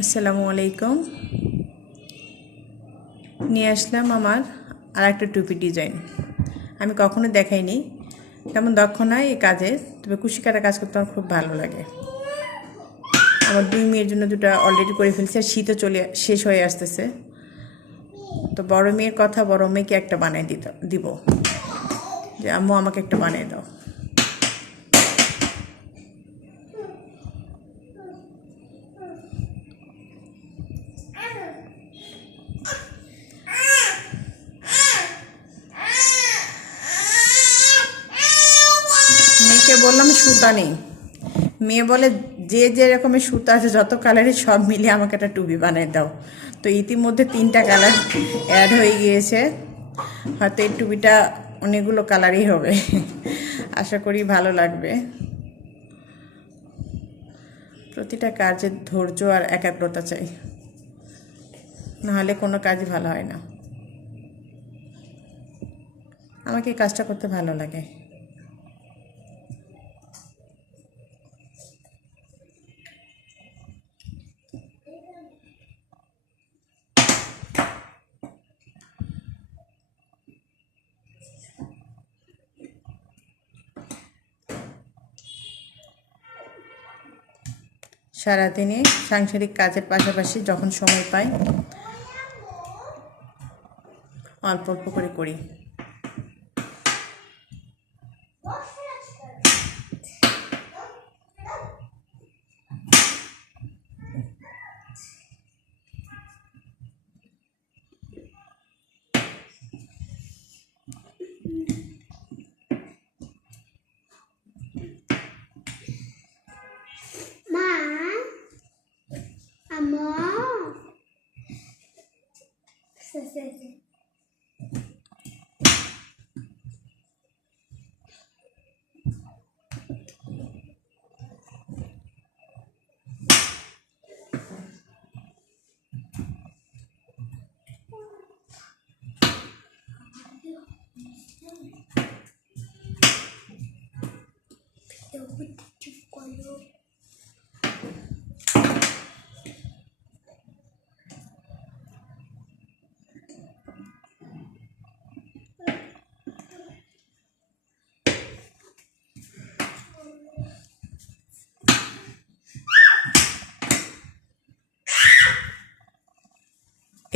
আসসালামু আলাইকুম। নিয়ে আসলাম আমার আর একটা টুপি ডিজাইন। আমি কখনো দেখাইনি, তেমন দক্ষ নয় এই কাজে, তবে কুশি কাটা কাজ করতে আমার খুব ভালো লাগে। আমার দুই মেয়ের জন্য দুটো অলরেডি করে ফেলছি, আর শীতও শেষ হয়ে আসতেছে। তো বড় মেয়ের কথা, বড় মেয়েকে একটা বানিয়ে দিব যে আম্মু আমাকে একটা বানিয়ে দাও। মেয়েকে বললাম সুতা নেই, মেয়ে বলে যে যে রকমের সুতা আছে যত কালারের সব মিলিয়ে আমাকে একটা টুপি বানিয়ে দাও। তো ইতিমধ্যে 3টা কালার অ্যাড হয়ে গিয়েছে, হয়তো এই টুপিটা অনেকগুলো কালারই হবে। আশা করি ভালো লাগবে। প্রতিটা কাজের ধৈর্য আর একাগ্রতা চাই, নাহলে কোনো কাজই ভালো হয় না। আমাকে এই কাজটা করতে ভালো লাগে। সারাদিনে সাংসারিক কাজের পাশাপাশি যখন সময় পাই অল্প অল্প করে করি।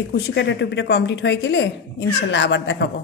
এই কুশি কাটা টুপিটা কমপ্লিট হয়ে গেলে ইনশাল্লাহ আবার দেখাবো।